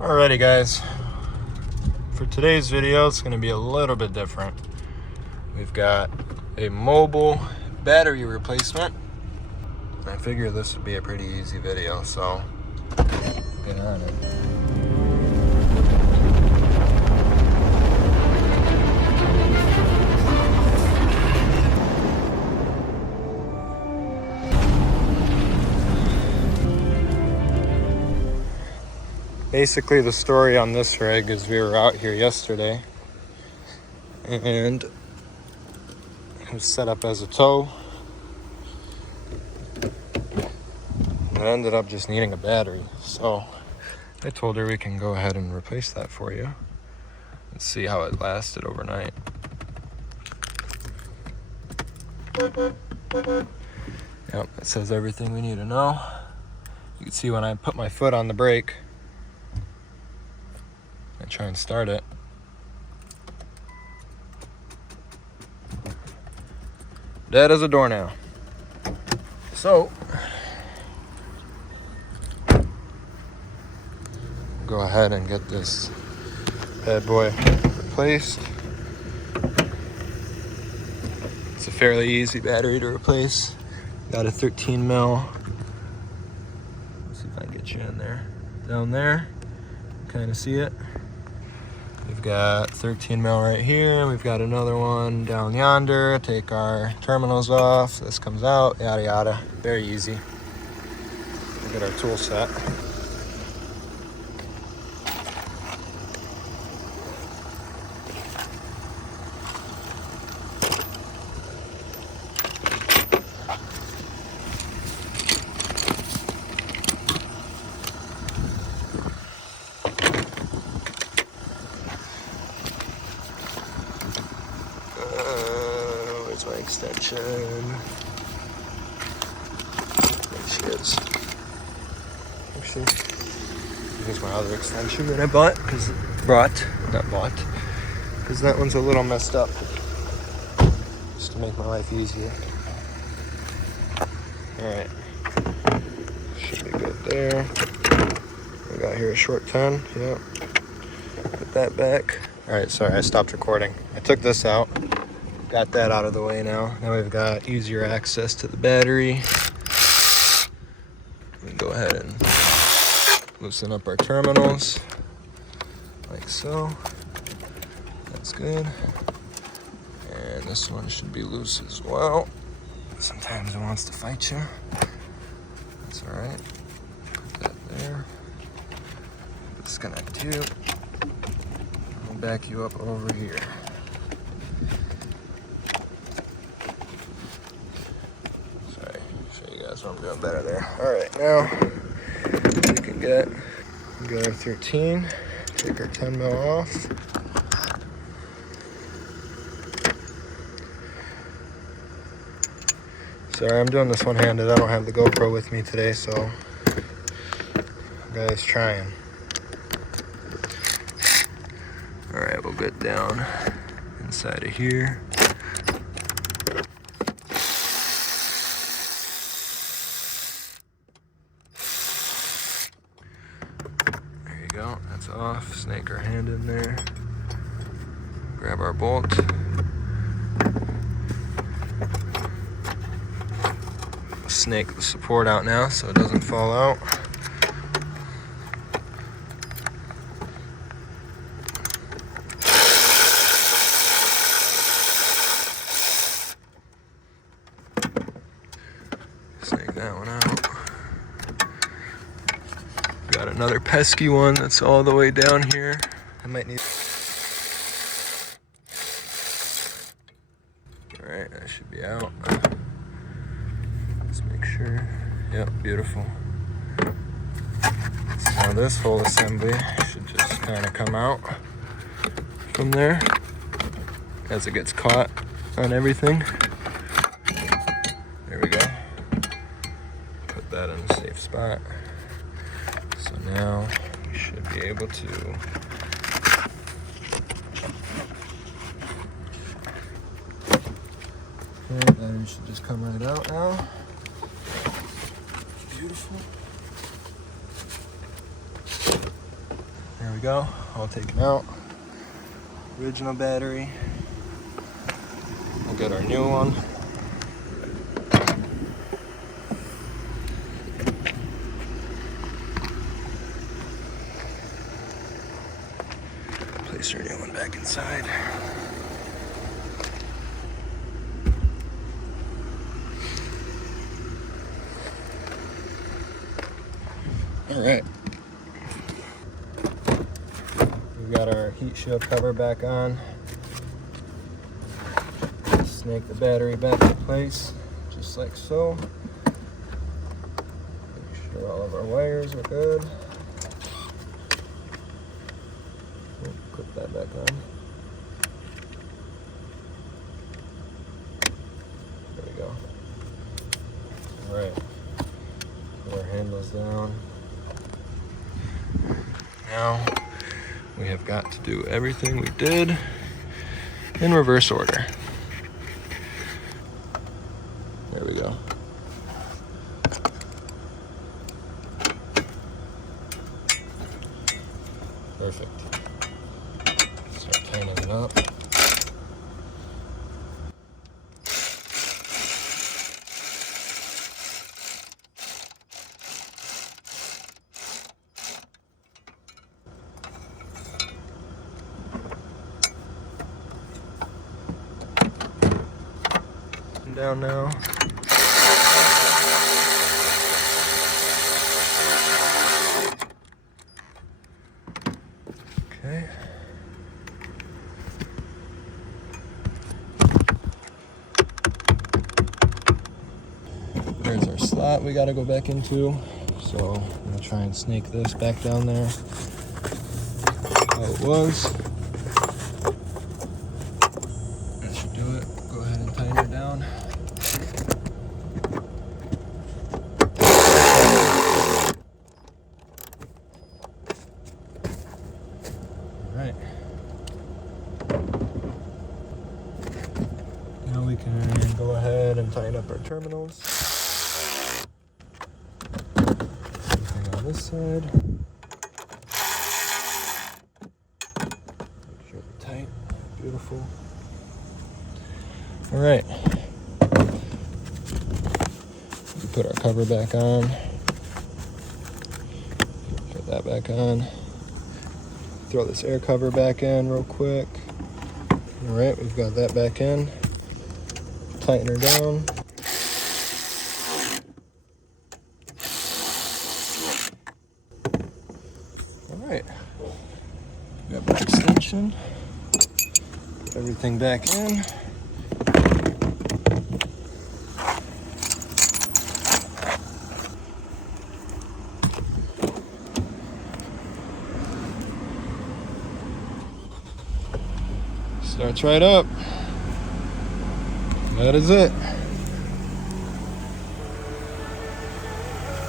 Alrighty guys, for today's video it's going to be a little bit different. We've got a mobile battery replacement. I figure this would be a pretty easy video, so get on it. Basically, the story on this rig is we were out here yesterday and it was set up as a tow. I ended up just needing a battery, so I told her we can go ahead and replace that for you and see how it lasted overnight. Yep, it says everything we need to know. You can see when I put my foot on the brake, I try and start it. Dead as a doornail. So, go ahead and get this bad boy replaced. It's a fairly easy battery to replace. Got a 13 mil. Let's see if I can get you in there. Down there, kind of see it. We've got 13 mil right here. We've got another one down yonder. Take our terminals off. This comes out, yada yada. Very easy. Look at our tool set. Where's my extension? There she is. Actually, here's my other extension that I bought, because that one's a little messed up. Just to make my life easier. Alright. Should be good there. We got here a short 10. Yep. Put that back. Alright, sorry, I stopped recording. I took this out. Got that out of the way now. Now we've got easier access to the battery. We can go ahead and loosen up our terminals, like so. That's good. And this one should be loose as well. Sometimes it wants to fight you. That's alright. Put that there. Disconnect you. I'll back you up over here. So I'm doing better there. Alright, now we can get our 13, take our 10 mil off. Sorry, I'm doing this one-handed. I don't have the GoPro with me today, so guys trying. Alright, we'll get down inside of here. That's off. Snake our hand in there. Grab our bolt. Snake the support out now so it doesn't fall out. Snake that one out. Got another pesky one that's all the way down here. I might need. Alright, that should be out. Let's make sure. Yep, beautiful. So now this whole assembly should just kind of come out from there as it gets caught on everything. There we go. Put that in a safe spot. So now we should be able to battery should just come right out now. Beautiful. There we go, all taken out. Original battery. We'll get our new one. Place our new one back inside. All right. We've got our heat shield cover back on. Snake the battery back into place, just like so. Make sure all of our wires are good. Clip that back on. There we go. All right. Put our handles down. Now we have got to do everything we did in reverse order. There we go. Perfect. Start tightening it up. Down now. Okay. There's our slot we got to go back into. So I'm going to try and snake this back down there. How it was. That should do it. Go ahead and tighten it down. Alright. Now we can go ahead and tighten up our terminals. Everything on this side. Make sure they're tight. Beautiful. Alright. We put our cover back on. Put that back on. Throw this air cover back in real quick. Alright, we've got that back in. Tighten her down. Alright. Grab our extension. Put everything back in. Starts right up. That is it.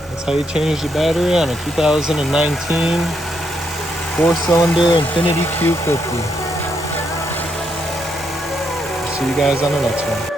That's how you change the battery on a 2019 4-cylinder Infiniti Q50. See you guys on the next one.